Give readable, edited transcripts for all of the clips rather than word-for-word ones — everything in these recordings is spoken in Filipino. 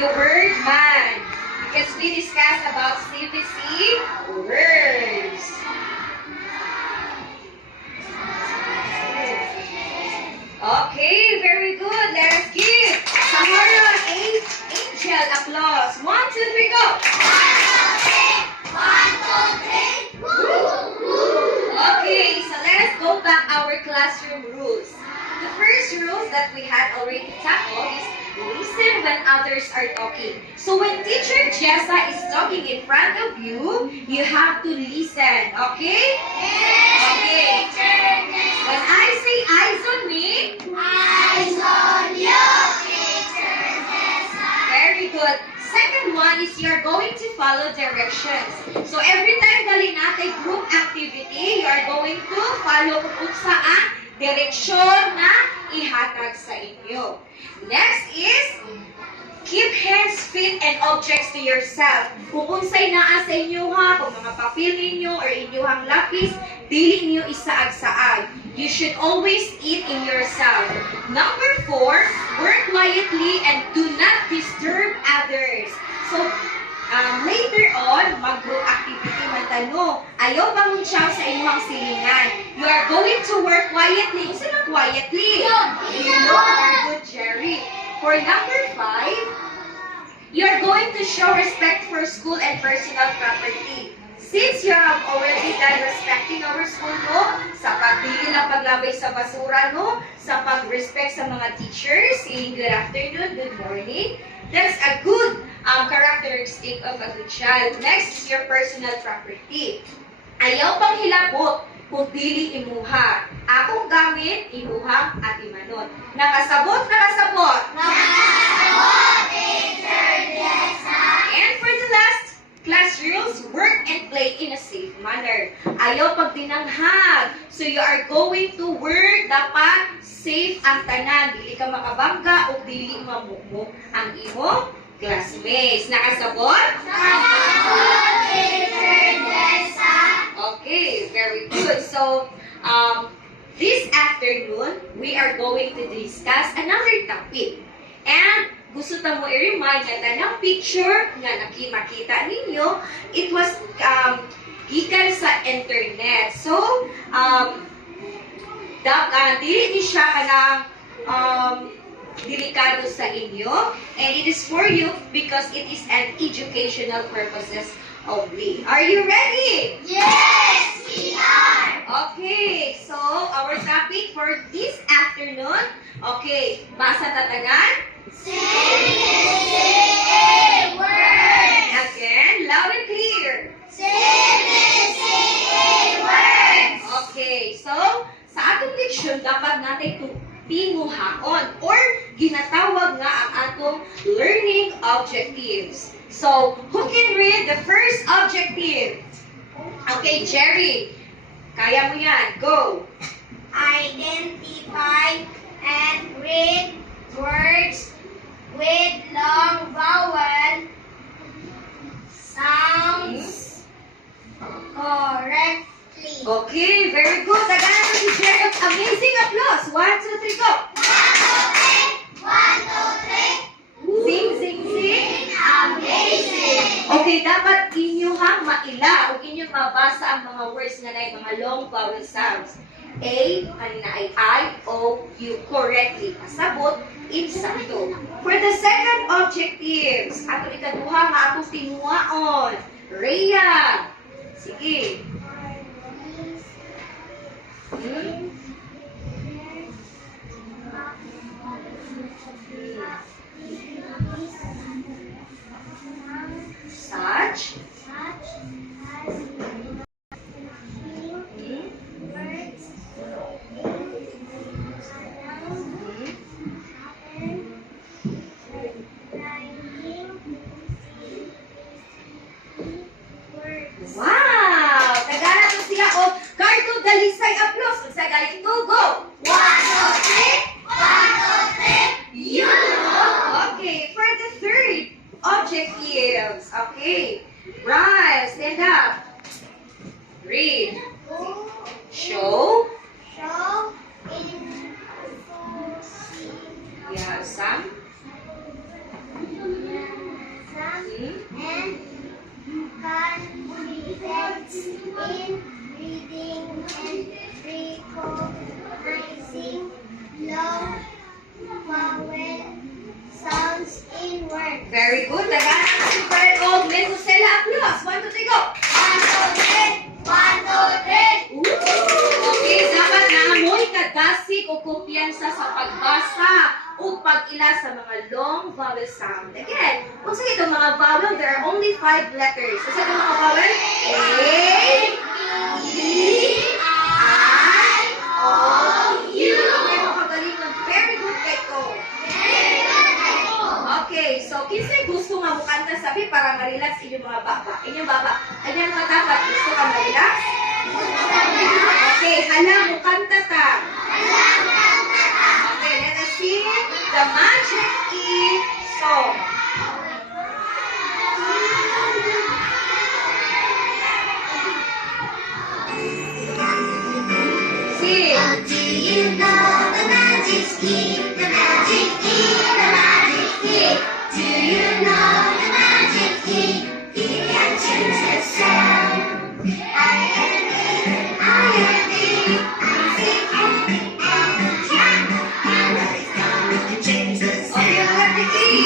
the word man. Because we discussed about CVC words. Okay, very good. Let us give Sahara Angel applause. 1, 2, 3, go! 1, 2, 3. 1, 2, 3. Okay, so let us go back our classroom rules. The first rules that we had already tackled is listen when others are talking. So when teacher Jessa is talking in front of you, you have to listen, okay? Okay. When I say eyes on me, Eyes on you, teacher Jessa. very good. Second one is you're going to follow directions. So every time dali natin group activity, you are going to follow kung saan direksyon na ihatag sa inyo. Next is keep hands, feet, and objects to yourself. Kung unsay naa sa inyo ha, kung mga papel ninyo or inyong lapis, dili niyo isaag-saag. You should always eat in yourself. Number 4, work quietly and do not disturb others. So, later on, mag-group activity man tano. Ayaw pangunsaw sa inyong silingan. You are going to work quietly. Isa na quietly. You know, very good, Jerry. For number 5, you are going to show respect for school and personal property. Since you have already done respecting our school, no? Sa pagdili ng paglabay sa basura, no? Sa pag-respect sa mga teachers, saying good afternoon, good morning. That's a good characteristic of a good child. Next is your personal property. Ayaw pang hilabot kung dili imuha. Akong gamit, imuhang at imanot. Nakasabot, nakasabot. Nakasabot, teacher Jessa. And for the last class rules, work and play in a safe manner. Ayaw pagdinanghag. So you are going to work, dapat safe ang tanan. Dili ka makabangga o dili mamukmok ang imo classmates. Nakasabot? Nakasabot, teacher Jessa. Okay, very good. So, this afternoon, we are going to discuss another topic. And gusto ta mo i-remind na tanang picture nga makita ninyo, it was gikan sa internet. So, dili ni siya kanang delikado sa inyo, and it is for you because it is an educational purposes only. Are you ready? Yes, we are. Okay, so our topic for this afternoon, okay, basa tatanan. CVCA words. Again, loud and clear. CVCA words. Okay, so sa atong leksyon, dapat natin tinguhaon or ginatawag nga ang atong learning objectives. So, who can read the first objective? Okay, Jerry. Kaya mo yan. Go. Identify and read words with long vowel sounds correctly. Okay, very good. Tagalan mo si Jerry. Amazing applause. 1, 2, 3, go. 1, 2, 3. 1, 2, 3. Sing, sing, sing. Amazing. Okay, dapat inyong maila o inyong mabasa ang mga words na na mga long vowel sounds. A, kanina ay I, O, U, correctly. Pasabot, insakto. For the second objectives, ato ikaduha nga atong tinuaon. Rhea. Sige. Such. Wow! Tagalan mo sila o Cardo Dalisay applause. Sa galing to, go! 1, 2, 3. 1, 2, 3. You! Okay, for the third objectives. Okay. Rise, stand up. Read. Show. Show We have some. Very good. Tagana ka si Bird og Miss Lucella. Applause. 1, 2, 3, go. 1, 2, 3. 1, 2, 3. Okay, dapat naamoy kadasig o kumpiyansa sa pagbasa o pag-ila sa mga long vowel sound. Again, kung sa itong mga vowel, there are only 5 letters. Kung sa itong mga vowel, A, E, I, O, U. Okay, mga kagalingan. Very good kay ko. Okay, so kinsay gusto nga mukanta sabi para ma-relax inyong mga baba. Inyong baba. Inyong mga dapat gusto ka ma-relax? Okay, hala mukanta ta. Okay, let us sing the Magic E song. Sing. Do you know the magic key? The magic key, the magic key. Do you know the magic key? You can change the sound. I am it, I am it, I'm singing and jam. And it's going to change the Okay, sound. we have the E.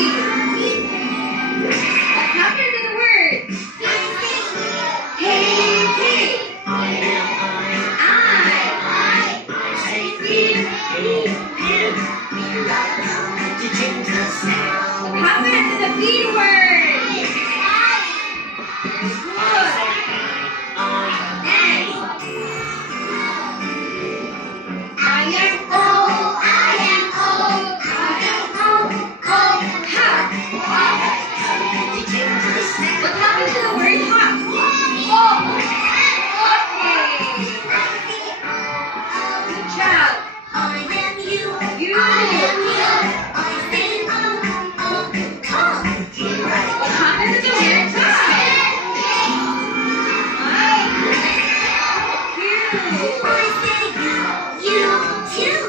What happened to the word? Hey, hey. I. What happened to the B word? Good. Next. I am O, I am O, I am O, O, Ha. What happened to the word hop? Okay. Good job. I am you, You. I am you, I sing O, O, come, you right. What happened to the word top? Cute. I sing you, too.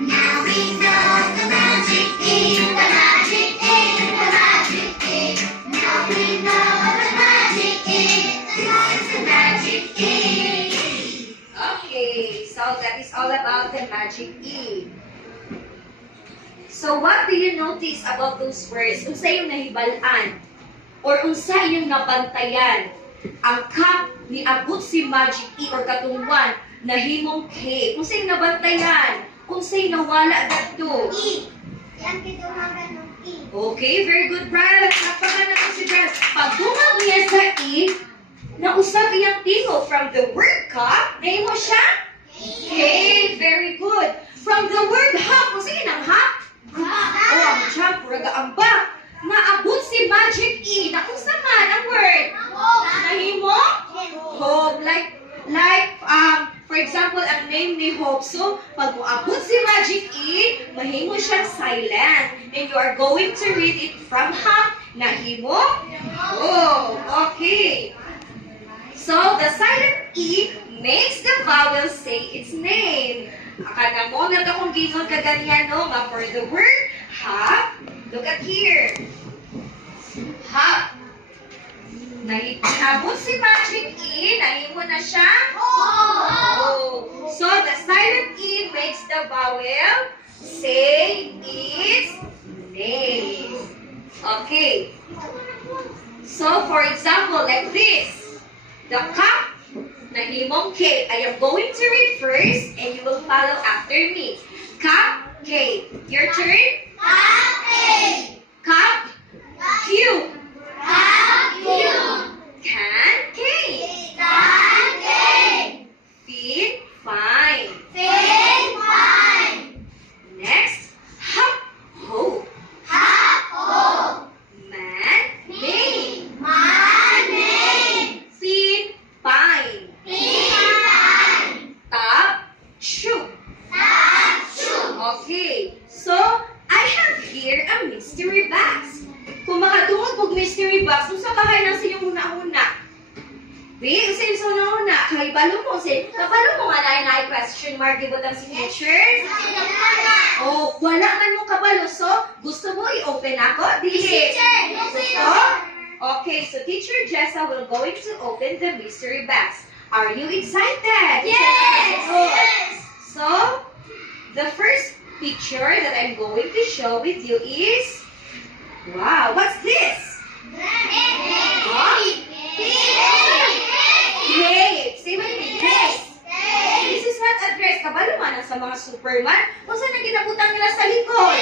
Now we know the magic E, the magic E, the magic E. Now we know the magic E, the magic E. Okay, so that is all about the magic E. So what do you notice about those words? Unsa yung nahibalaan? Or unsa yung nabantayan? Ang cup ni abot si magic E or katungwan nahimong K. Unsa yung nabantayan? Unsa yung nawala dito? E. Yan kituhagan ng E. Okay, very good, Brian. Napakan na to si Brian. Pag dumag niya sa E, nausap iyang tingo from the word cup, name mo siya? Okay, very good. From the word hop, kung sige ng hop? Oh, ang jump, raga ang back. Naabot si magic E. Na kung man ang word? Nahimo? Hope. For example, ang name ni Hope. So, pag moabot si magic E, mahimo siyang silent. And you are going to read it from hop. Nahimo? Oh, okay. So, the silent E makes the vowel say its name. Akala mo, nagkakong gingon ka ganyan, no? Nga for the word, hop. Look at here. Hop. Naabot si magic E, nahimo na siya? Oh. So, the silent E makes the vowel say its name. Okay. So, for example, like this. The cup, nahimong K. I am going to read first and you will follow after me. Cup, K. Your turn. Cup, Q. Can, K. Feet, fine. Next, hop, hope. Man, name. Feet, fine. Top, shoe. Okay, so I have here a mystery box. Kung makadungog pag mystery box, kung sa bahay lang sa inyong una-una. Wait, usin sa una-una. Kay balo mo, usin. Kapalo mo nga na question mark, di ba ang signature? Oh, wala man mo kabalo. So, gusto mo i-open ako? Dili. Gusto? Okay, so Teacher Jessa will going to open the mystery box. Are you excited? Yes! Good. So, the first picture that I'm going to show with you is, wow, what's this? Huh? Grape. Say what it is. This is not a dress. Kabalo man ang sa mga Superman. Kung saan ang ginabutang nila sa likod?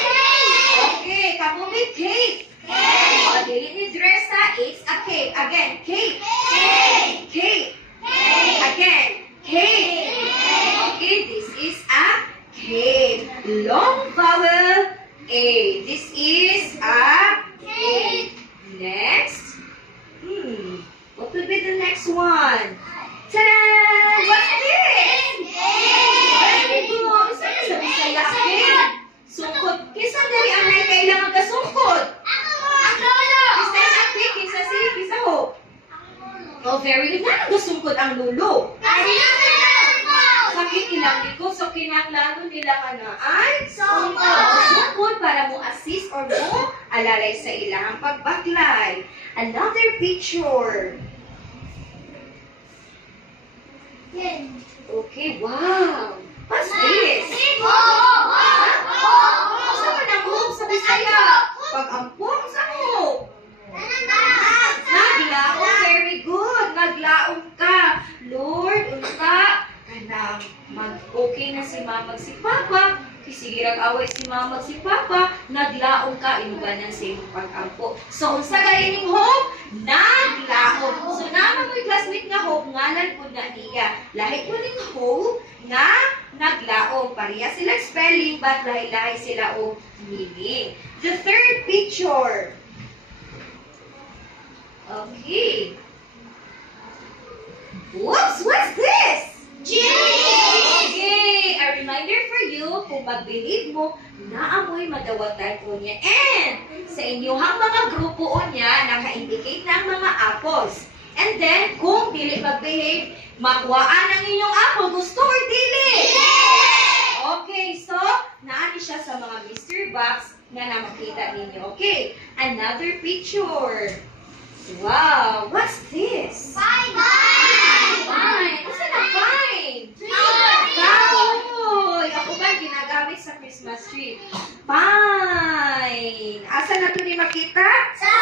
Okay, kamubi, cape. O, dili ni dress ha. It's a cape. Again, cape. Cape. Again, cape. Okay, this is a cape. Long vowel A. This is a cape. Next. What will be the next one? Ta-da! What's this? Very good. Isa ka sa Bisaya, cape. Sungkod. Kinsa dali ang may kailangan ka sungkod? Kinsa ang cape? Kinsa si? Kinsa ho? Oh, very good. Nga nagusungkod ang lulo. Sakit ilang likod. So, kinaklangon nila ka na ay sungkod para mo assist or mo alalay sa ilang pagbaklay. Another picture. Okay, wow. What's this? Sa manahog sa Bisaya. Pag-ampong sa ho. Naglaong, very good. Naglaong ka. Lord, unta. Kanang mag-okay na si mama si papa. Sige away si mama si papa. Naglaong ka. Inuganan sa iyong pag-ampo. So, unsa galing hope? Naglaong. So, naman mo'y classmate nga hope. Ngalan po na niya. Lahi po ning hope nga naglaong. Pareha sila spelling, but lahi-lahi sila o meaning. The third picture. Okay. Whoops! What's this? Okay, a reminder for you, kung mag-believe mo, naamoy madawatan po niya. And sa inyong mga grupo niya, naka-indicate na ang mga apples. And then, kung dili mag-behave, makuhaan ang inyong apple. Gusto or dili? Okay, so, naani siya sa mga mystery box na namakita ninyo. Okay, another picture. Wow, what's this? Fine. What's na fine? Kahoy! Ako ba ginagamit sa Christmas tree? Fine! Asa na ito ni makita? Sa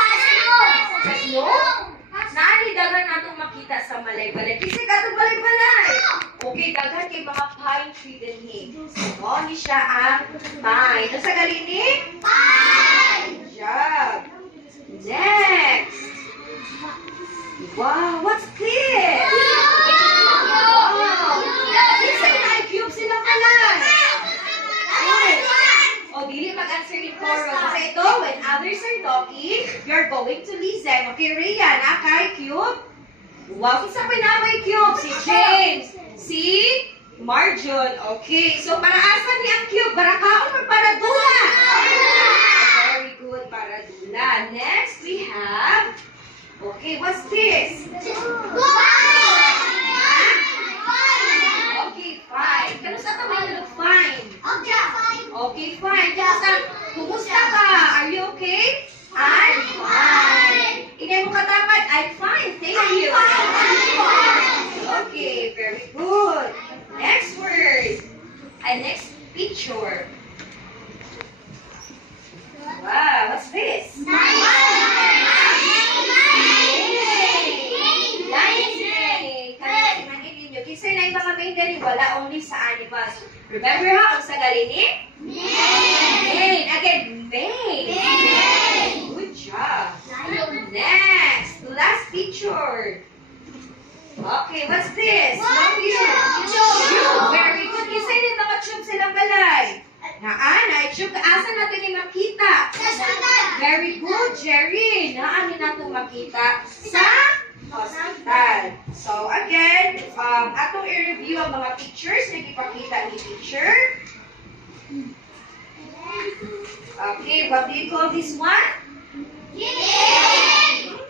snow? Naani dagan na itong makita sa malay-balay. Kasi katong malay-balay. Okay, dagan kay mga pine tree din So, ni siya ang pine. Ito sa galini? Pine! Good job. Next. Wow, what's this? Wow! Isa na ay cube silang kalan. O, dili mag-answer in chorus. Kasi ito, when others are talking, you're going to listen. Okay, Rhea, na kay cube? Wow, isa pa na may cube? Si James. Si Marjon. Okay, so para asan ni ang cube? Para kaon or para dula? Very good, para dula. Next, we have... Okay, what's this? Okay, fine. Kamusta ka may look fine? Okay, fine. Kumusta ka? Are you okay? I'm fine. Hindi mo katapat? I'm fine. Thank you. Okay, very good. Next word. And next picture. Wow, what's this? Kisay na yung mga main dali, wala only sa animals. Remember ha, ang sa galini? Main. Again, main. Good job. Next, last picture. Okay, what's this? Tube. Very good. Kisay na yung mga tube silang balay. Tube. Asa natin yung makita? Very good, Jerry. Naan natin makita sa hospital. So, again, atong i-review ang mga pictures na ipakita ni teacher. Okay, what do you call this one?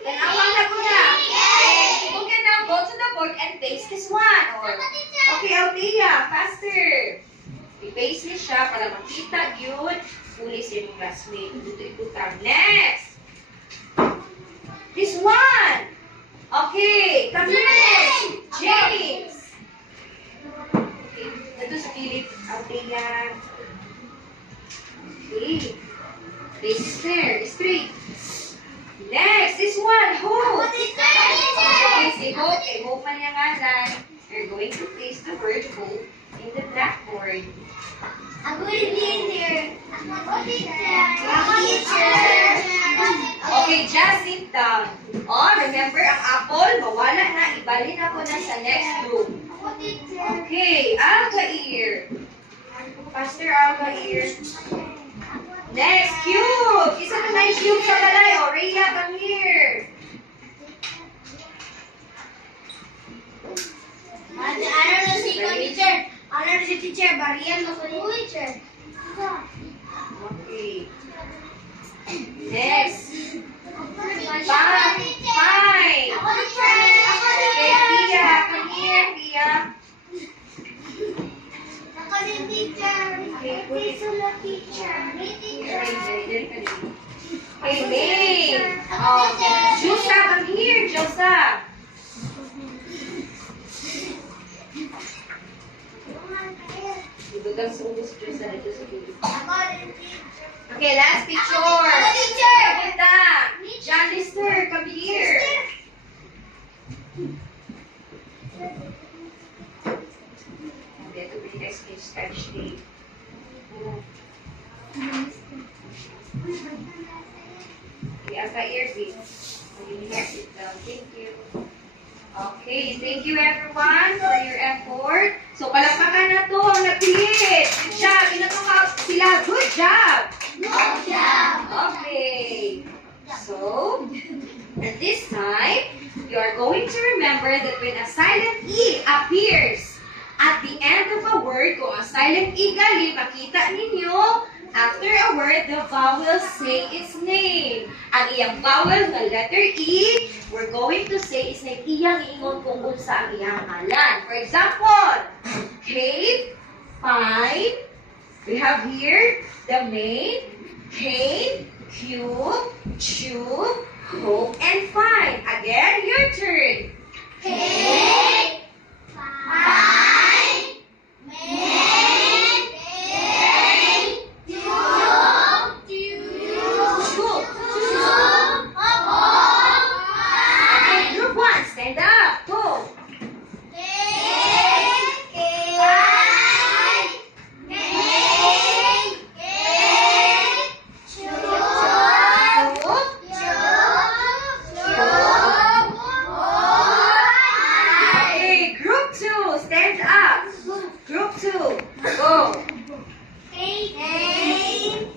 Tanawang na ko na. You can now go to the board and paste this one. Okay, Althea, faster. I-paste niya siya para makita yun. Pulis yung classmate. Ito. Next. This one. Okay, come here. James. Okay, ito sa kilid. Althea. Okay. Face there. Straight. Next, this one. Hope. Okay, say hope. Okay, hope man yung ngalan. You're going to place the word hope in the blackboard. I'm going to be in there. Teacher. Okay, just sit down. Oh, remember, ang apple, mawala na. Ibalin ako na sa next group. Okay, Algair. Pastor Algair. Next, cube. Isa na nice cube sa balay. Oh, Rhea, come here. Teacher, bariyan mo ko ni teacher. Okay. Next. Five. Ako teacher. Okay, Pia, come here, Pia. Ako din teacher. Sulo teacher. Okay, May. Josa, come here, Josa. Ibugang sa ubos, Josa, dito sa dulo. Ako din teacher. Okay, last picture. Ako teacher. Punta. John Lister, come here. Okay, ito ba yung next page, sketch tape. Okay, Aka Irving. Sit down. Thank you. Okay, thank you everyone for your effort. So, palakpakan na to ang napilit. Good job. Inatong sila. Good job. Good job. Okay. So, at this time, you are going to remember that when a silent E appears at the end of a word, kung ang silent E gali, makita ninyo, after a word, the vowel say its name. Ang iyang vowel na letter E, we're going to say its name. Iyang iingon kung sa ang iyang ngalan. For example, cave, fine. We have here the main, cave, cube, tube, hope, and fine. Again, your turn. Cake, pie, make, bake, tube, Tube. hop, Okay, group one, stand up. Go. Okay, group two, stand up. Group two, go. Tube.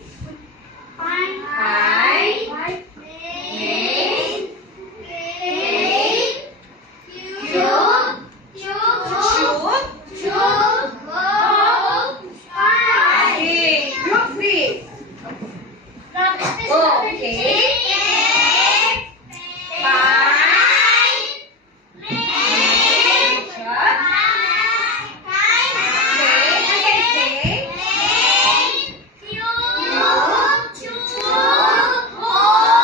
Okay, group three.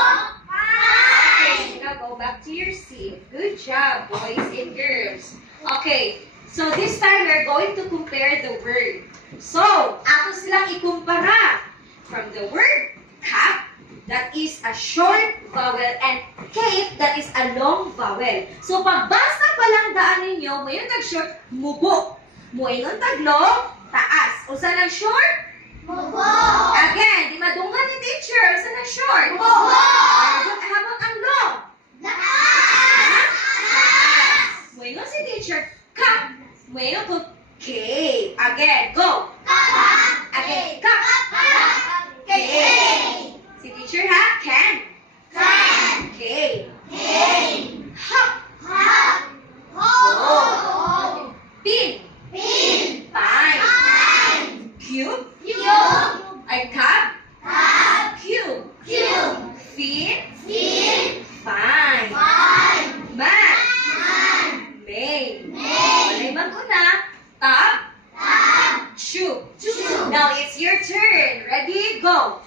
Okay, now go back to your seat. Good job, boys and girls. Okay, so this time we're going to compare the word. So, ato silang ikumpara from the word cap, that is a short vowel, and cave, that is a long vowel. So, pagbasa pa lang daan ninyo, mo yung tag-short, mubo. Mo yung tag-long, taas. Usa ng short? Again, di madungan ni teacher. Usa ng short? Habang ang long? Mo si teacher, cap. Mo ko, cave. Again, go. Again, cap. Cave. Si teacher ha? Can. Cave. Hop. Pin. Fine. Cube. Ay, cup. Cube. Fin. Fine. Man. Main. Malay maguna. Top. Tube. Now it's your turn. Ready? Go.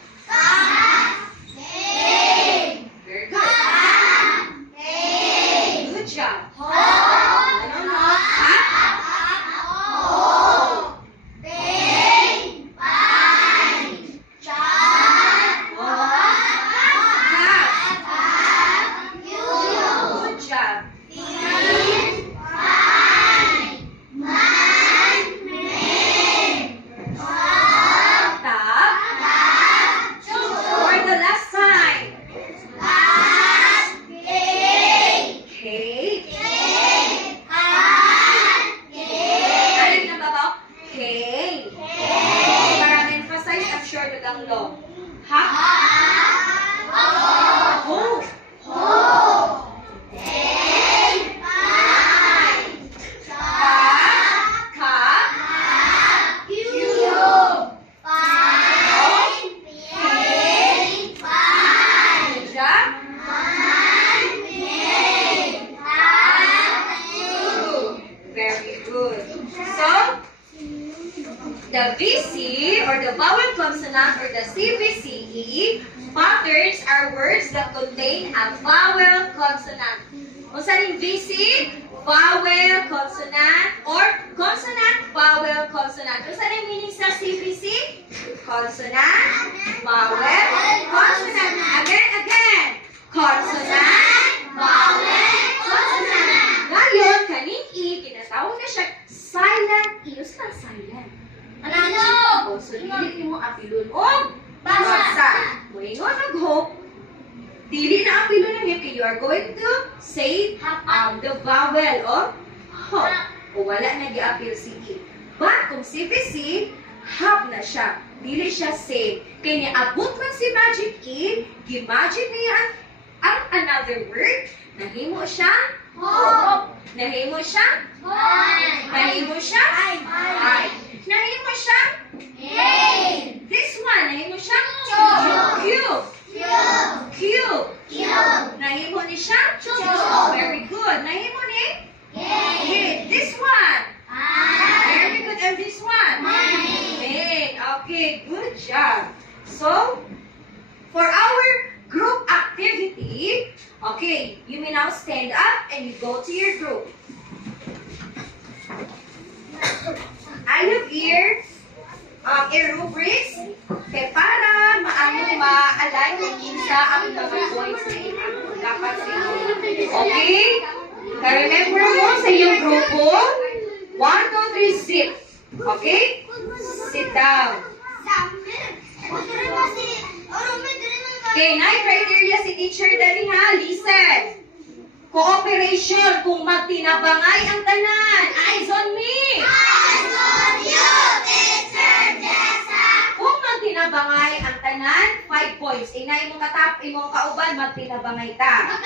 VC or the vowel consonant or the CVCE patterns are words that contain a vowel consonant. Kung saan yung VC? Vowel consonant or consonant vowel consonant. Kung saan yung meaning sa CVC? Consonant, vowel, consonant. Again. Consonant, vowel, consonant. Ngayon, kaning E, tinatawag na siya silent E. O saan silent? Ano? O, so dili mo apilon o basa. Moingon nag-hope. Dili na apilon ng ngipin. You are going to say the vowel of hope. O wala na gi-apil si E. But kung CVC, hap na siya. Dili siya same. Kaya niabot man si Magic E, gi-magic niya ang another word. Nahimo siya hope. Nahimo siya Nahimo siya ay. Nahimo siya this one. Nahimo siya cube. Nahimo ni siya very good. Nahimo ni this one. Very good. And this one? Main. Okay, good job. So, for our group activity, okay, you may now stand up and you go to your group. I have here a rubrics kay para ma-align kung kinsa ang mga points na dapat sa inyo. Okay? Kaya remember mo sa iyong grupo, 1, 2, 3, sit. Okay? Sit down. Okay, night criteria si teacher dali ha. Listen. Cooperation. Kung magtinabangay ang tanan. Eyes on me. Kung magtinabangay ang tanan, 5 points. Inay mo imong kauban, magtinabangay ta.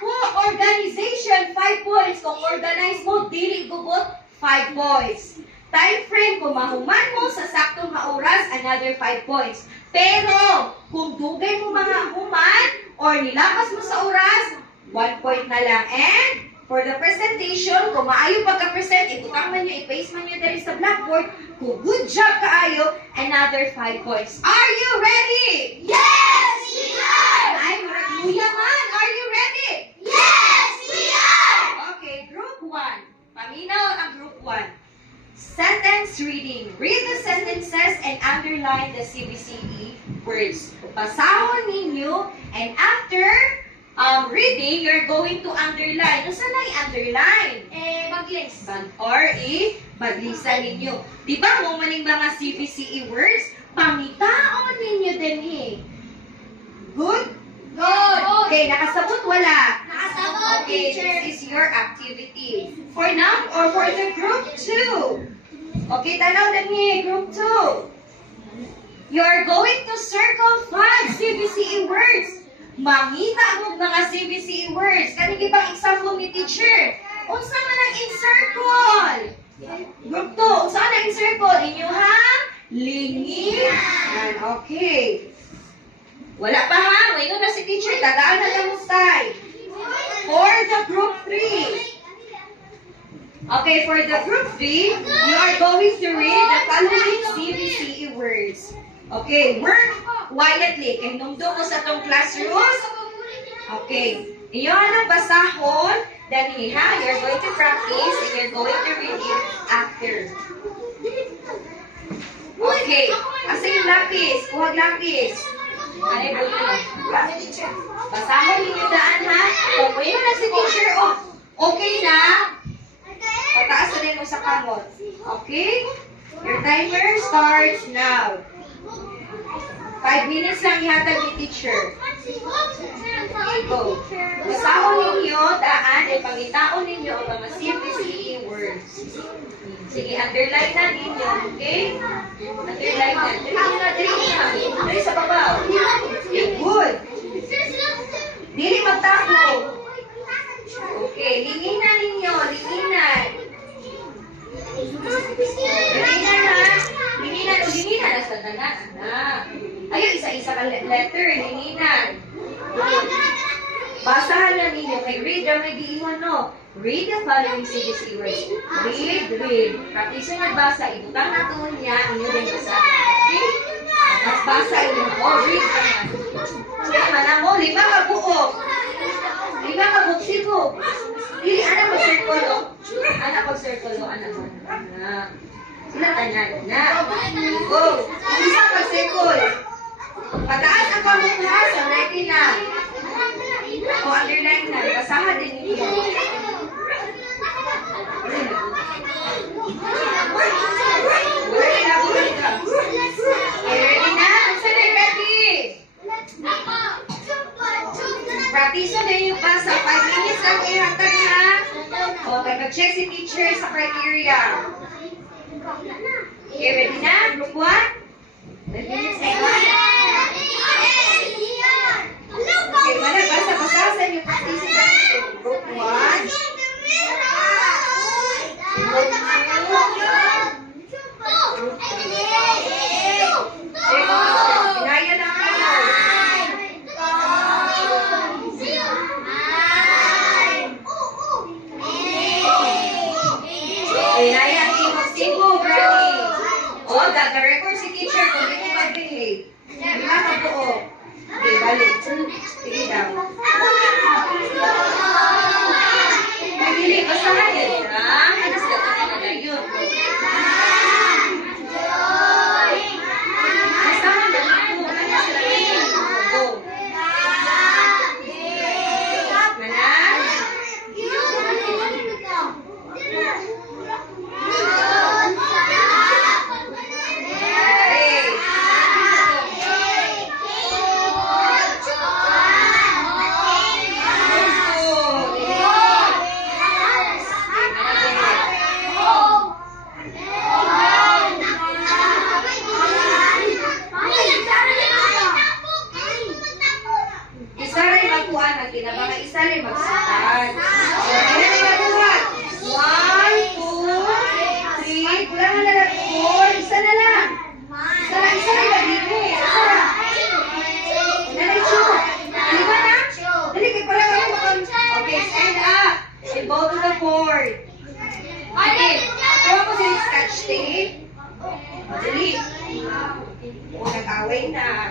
Kung organization, 5 points. Kung organize mo, dili gubot, 5 points. Time frame, kung mahuman mo sa saktong oras, another 5 points. Pero, kung dugay mo mga human, or nilapas mo sa oras, 1 point na lang. And, for the presentation, kung maayo pagka-present, ibutang man nyo, i-paste man nyo dali sa blackboard, kung good job kaayo, another 5 points. Are you ready? Ay, maragluya man. Are you ready? Okay, group 1. Paminaw ang group 1. Sentence reading. Read the sentences and underline the CBCE words. Basahon ninyo, and after reading, you're going to underline. Ano saan ay underline? Baglis. Or baglisan ninyo. Di ba mo maning mga CBCE words? Pamitaon ninyo din Good? Okay, nakasabot wala? Nakasabot, Okay, teacher. this is your activity. For now, or for the group 2. Okay, tanaw din group 2. You are going to circle 5 CBCE words. Mangita mo mga CBCE words. Kanang ibang example ni teacher. Unsa man ang in-circle? Group 2, unsa man ang in-circle? Inyo ha? Linginan. Okay. Wala pa ha? Ngayon na si teacher. Tagaan na lang mustay. For the group 3. Okay, for the group 3, you are going to read the following CBCE words. Okay, work quietly. Kaya nungdo ko sa tong classroom. Okay. Inyo anong basahon. Then, you're going to practice and you're going to read it after. Okay. Asa yung lapis? Huwag lapis. Ano yung basahon ninyo daan ha? Kung mo na si teacher, okay na? Pataas na rin mo sa kamot. Okay? Your timer starts now. 5 minutes lang ihatag ni teacher. Okay, go. Basahon ninyo, daan, ay pangitaon ninyo ang mga CBCE words. Sige, underline na ninyo, okay? Underline na. Dali sa babaw. Okay, good. Dili magtapo. Okay, linginan ninyo, linginan. Linginan ha? Linginan na sa tanan, anak. Ayun, isa-isa ka letter, linginan. Basahan na ninyo. Kay read na may giingon, no? Read the following CBC words. Read. Practice yung magbasa. Ibutang na ito niya. Inyo rin basa. Okay? Mas basa inyo. Oh, read ka na. Sige, mana mo. 5 ka buo. 5 ka buksiko. Dili, anak mag-circle o. Anak mag-circle o. Anak mo. Anak. Sila tanyan. Anak. Go. Isa mag-circle. Pataas ang pamukha sa natin na. O underline na. Basahan din ninyo. Ready na? Saan ay ready? Practice na yung basa. 5 minutes lang ihatag na. Okay, mag-check si teacher sa criteria. Okay, ready na? Group 1? 5 minutes na okay, wala. Basa yung practice na group 1. Group 2. Pinaya na kayo. Pinaya ang team of Cebu, Brownie. O, record si teacher kung hindi mo mag-behave. Lima ka buo. Okay, balik. Sige daw. Magili, basahan yan. Ano sila ito na malayon? Basahan na ito. Ano sila ito? Go. Manan? Isa rin magkuhan ang kinabanga, isa rin magsitan. So, kaya rin magkuhan. 1, 2, 3, kulang na lang 4, isa na lang. Isa rin magiging. Isa lang. Dali, Chu. Dali ba na? Dali, kaya pala kayo makon. Okay, stand up. And bow to the board. Okay. Kuha ko din scotch tape. Dali. O, nag-away na.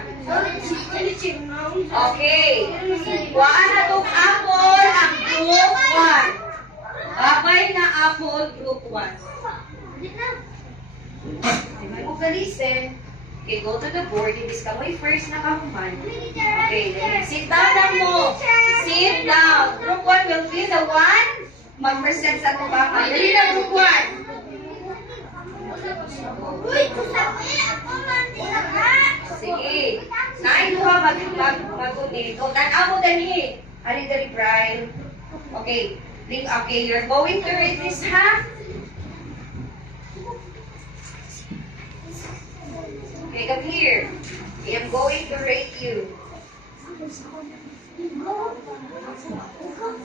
Okay. Kuhaan na itong apple ang group 1. Babay na apple group 1. May mo kalisen. Okay, go to the board. Ibis ka mo'y first na kahuman. Okay, then sit down lang mo. Sit down. Group 1 will be the one mag-present sa tubangan. Dali na group 1. Sige. Nain mo ha mag-unin. O, tanaw mo dali. Dali, Brian. Okay. Okay, you're going to read this, ha? Okay, come here. Okay, I'm going to rate you.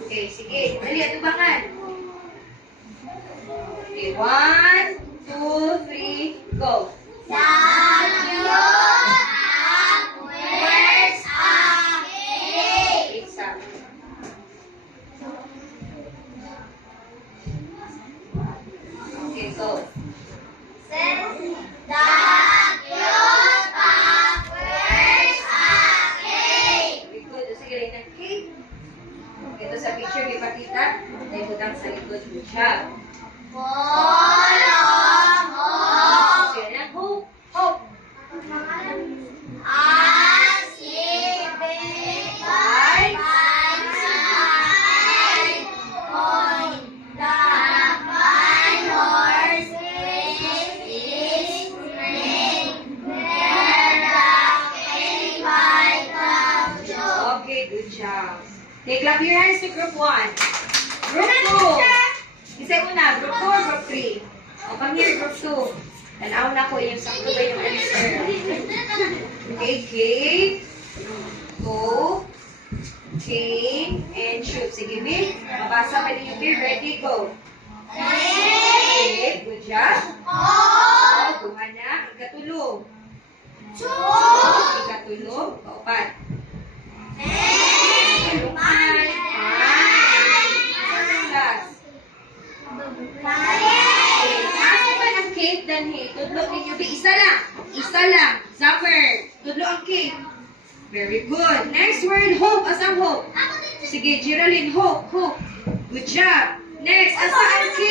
Okay, sige. Dali, atubangan. Okay, 1, 2, 3, go. Isa. Okay, go. Very good. Sige, rin ang cake. Ito sa picture, may pakita. Dahil butang sa likod. Good job. Sige na. Hope. Hope. Five. Okay, good job. Okay, clap your hands to group 1. Group 2. Isa una, group 2 or group 3? O, come here, group 2. Tanaw na ko yung sakto ba yung answer. Okay, Kate. Go. Kate. And shoot. Sige, Mick. Mabasa pa din yung beer. Ready, go. Okay, good job. Kuha na. Ikatulog. Ikatulog. Kaupat. Last. ang K? Very good. Next word, hope. Asang hope? Sige, Geraldine, hope, hope. Good job. Next, asa ang K?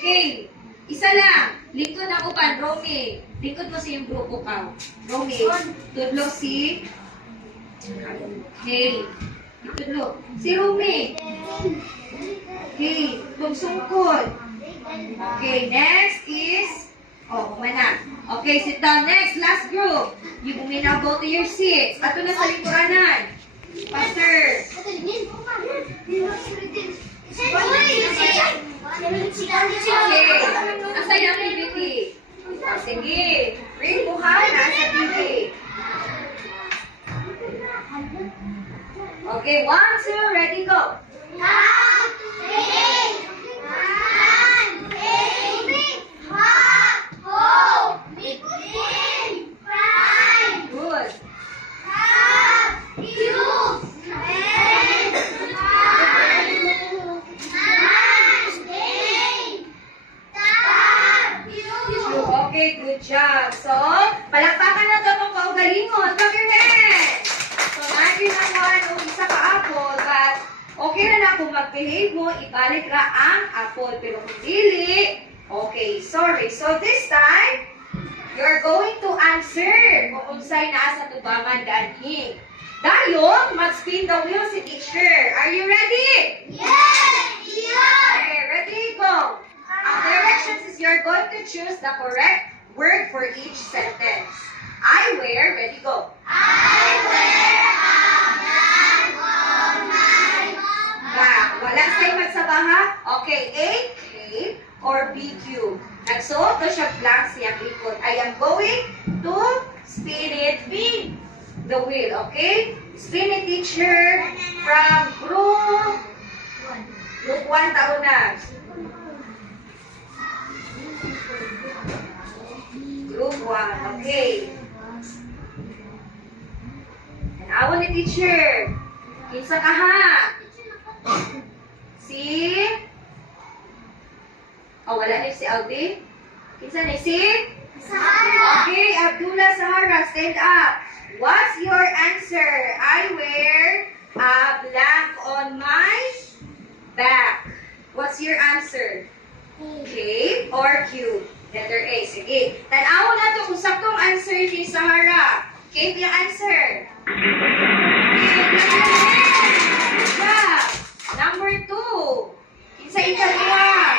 K. Isa lang. Lingkod ang upan, Romy. Lingkod mo sa iyong grupo ka. Romy. Tudlo si... Hey. Tudlo. Si Romy. Hey. Sungkod. Okay, next is... Oh, kumana. Okay, sit down. Next, last group. You may now go to your seats. Ato na sa lingkuranan. Faster. Okay. Asa yung activity? Sige. Read mo ha. Nasa TV. Okay, 1, 2, ready, go. Good. Okay, good job. So, palakpakan na ito itong kaugalingon. Clap your hands. So, natin ang one o isa ka apple, but okay na kung mag-behave mo, ibalik ra ang apple. Pero kung dili, okay, sorry. So, this time, you're going to answer kung unsay naa sa tubangan danhi. Dayon, mag-spin the wheel si teacher. Are you ready? Okay, ready, go. Ang directions is you're going to choose the correct word for each sentence. I wear, ready, go. Back. Wala sa'yo magsabaha? Okay, A, K, or B, Q. Nagsuot to siya blank siyang likod. I am going to spin it the wheel, okay? Spin it, teacher, from group 1 taon na. Group 1, okay. Tanawan ni teacher. Kinsa ka ha? Si? Oh, wala na si Aldi? Kinsa ni si? Okay, Abdullah Sahara, stand up. What's your answer? I wear a blank on my back. What's your answer? K or Q? Letter A. Sige. Tanaw na ito kung saktong answer ni Sahara. K yung answer. Good job. Number 2. Kinsa ikalawa?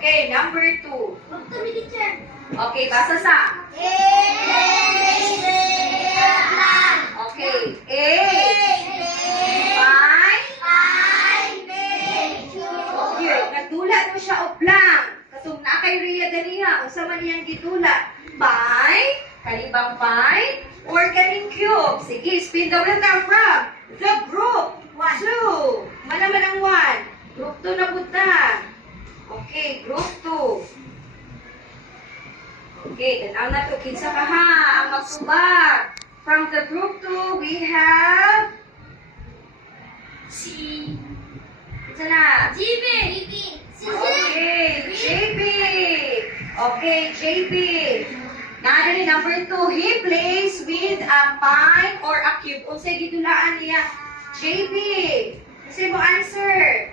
Okay, number 2. Okay, basa sa. Okay. A. Okay, nagdula mo siya o blank. Katong na kay Rhea ganiha, unsa man iyang gidula? Pi, kanibang pi, or kaning cube? Sige, spin the wheel now from the group 2. Malaman ang 1. Group 2 na punta. Okay, group 2. Okay, tanaw na ito. Kinsa ka ha? Ang magsubak. From the group 2, we have... Kinsa na? Okay, JB. Okay, JB. Nari number 2, he plays with a pine or a cube. Unsay gidulaan niya? JB. Kasi mo answer.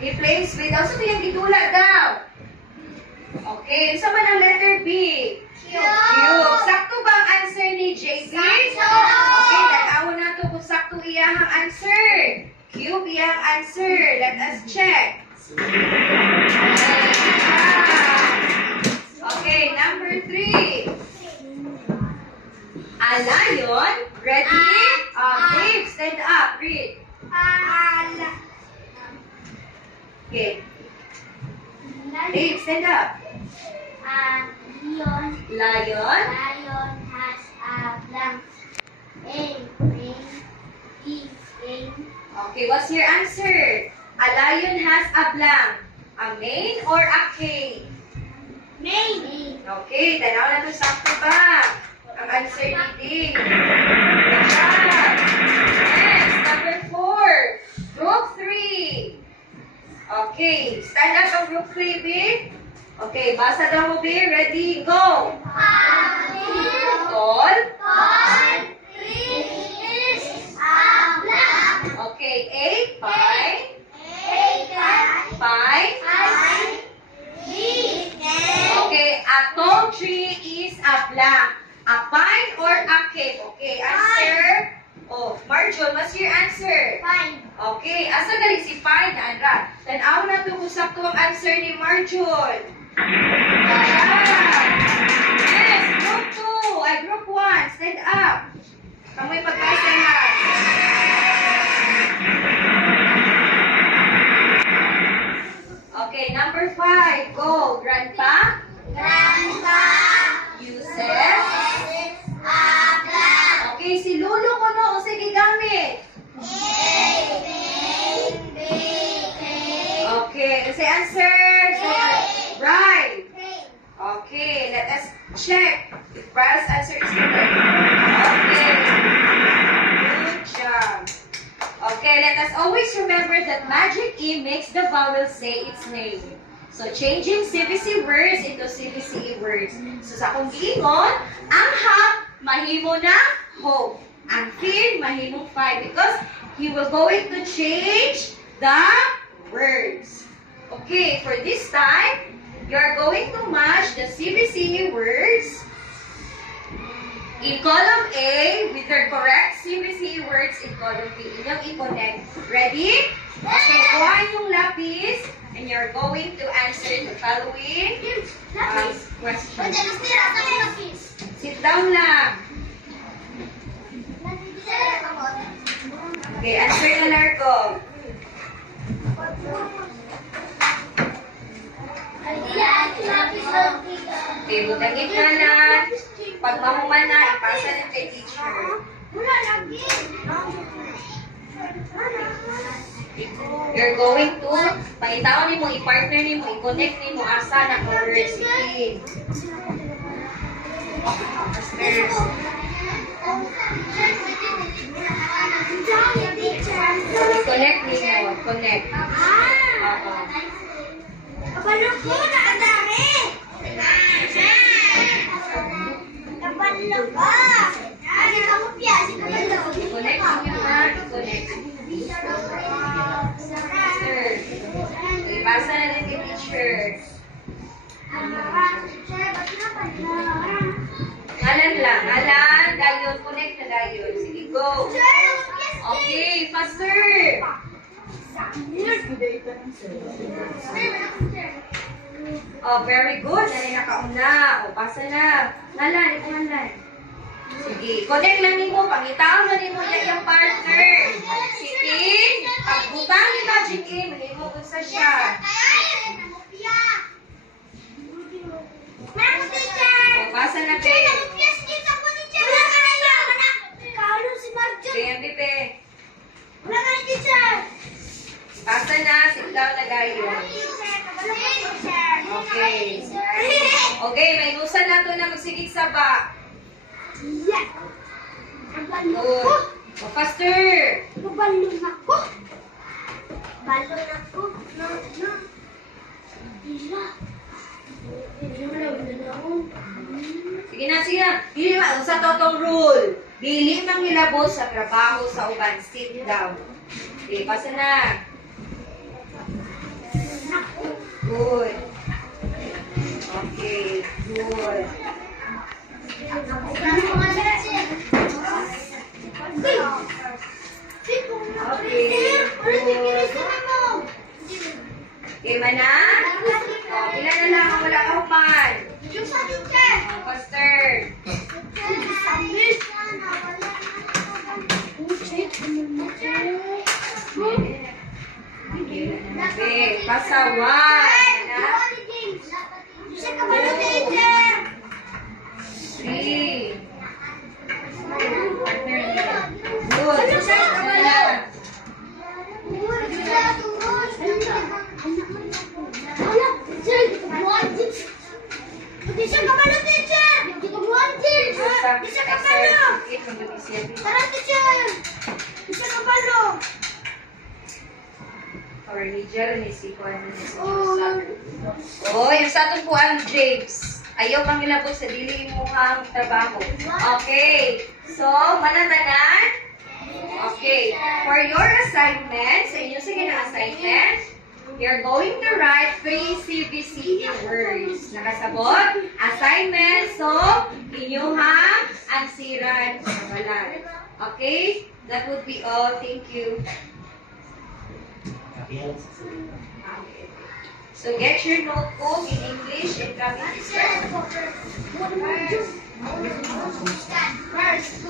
He plays with, also ito yung gidula daw. Okay, unsa man ang letter B? Cube. Sakto ba ang answer ni JB? Okay, tanaw na to kung sakto iyang answer. Cube iyang answer. Let us check. Okay, number 3. A lion. Ready? Dave, stand up. Read. Okay. Dave, stand up. Lion. has a blank. Okay, what's your answer? A lion has a blank. A mane or a cane? Okay, tanaw na to sakto ba? Ang answer ni Dave. Good job. Next, number 4. Group 3. Okay, stand up ang group 3, B. Okay, basa daw mo, B. Ready, go. Happy A pine or a cave? Okay, answer. Oh, Marjon, what's your answer? Fine. Okay, asa galing si Pine, Andra? Tanaw na ito kung sakto ang answer ni Marjon. Yes, group 2. Ay, group 1. Stand up. Kamoy pagkasa na. Okay, number 5. Go. Grandpa Grandpa uses. Abla. Okay, si Lulu ko no. Sige, gamit. Okay, kasi answer. Right. Okay, let us check if Brian's answer is correct. Okay. Good job. Okay, let us always remember that Magic E makes the vowel say its name. So, changing CBC words into CBCE words. So, sa akong giingon, ang hap, mahimo na hope. Ang fin, mahimong five. Because he will going to change the words. Okay, for this time, you are going to match the CBCE words in column A with their correct CBCE words in column B. Inyong i-connect. Ready? So, kuha yung lapis and you're going to answer the following questions. Sit down lang. Okay, answer na Largo. Okay, butangin ka lang. Pag mahuman na, ipasa na kay teacher. You're going to, pangitaon ni mo, i-partner ni mo, i-connect ni mo, asa na words. Sige. I-connect ni mo, connect. Oo. Kabalo ko na ang dami! Kabalo ka! Ano ka mo piya? Si kabalo. I-connect niyo ha, i-connect. Sir, ipasa na din kay teacher. Ngalan lang, ngalan, dayon, connect na dayon. Sige, go. Okay, faster. Oh, very good. Nalay nakauna. O, pasa na. Ngalan, ito ngalan. Sige, connect lang nimo, pangitaon na nimo yung partner. Si Tin, pagbutang ni Magic E, manimo kung sa siya. O, pasa na, Pe. PMBP. Pasa na, sit down na dayo. Okay. Okay, may nusan na to na magsigig sa ba. Good. O, faster. Balon ako. Balon ako. No, no. Ila. Sige na, sige na. Dili ma, sa totong rule. Dili mang nilabos sa trabaho sa uban. Sit down. Okay, pasa na. Good. Okay, good. Okay, mana? O, ilan na lang ang wala kahuman? Faster. Okay, pasa one. Three. Good. Pasa na. Bisa kabalo, teacher! Gitubuhan, teacher! Bisa kabalo! Tara, teacher! Bisa kabalo! Religion ni si Juan ni si Oh, yung sa atong kuan James. Ayaw kang ilabot sa dili mo hang trabaho. Okay. So, manatanan? Okay. For your assignment, sa inyo sige na assignment, you're going to write 3 CBCE words. Nakasabot? Assignment. So, inyuhang ansiran sa balat. Okay? That would be all. Thank you. Okay. So, get your notebook in English and Grammatic. First.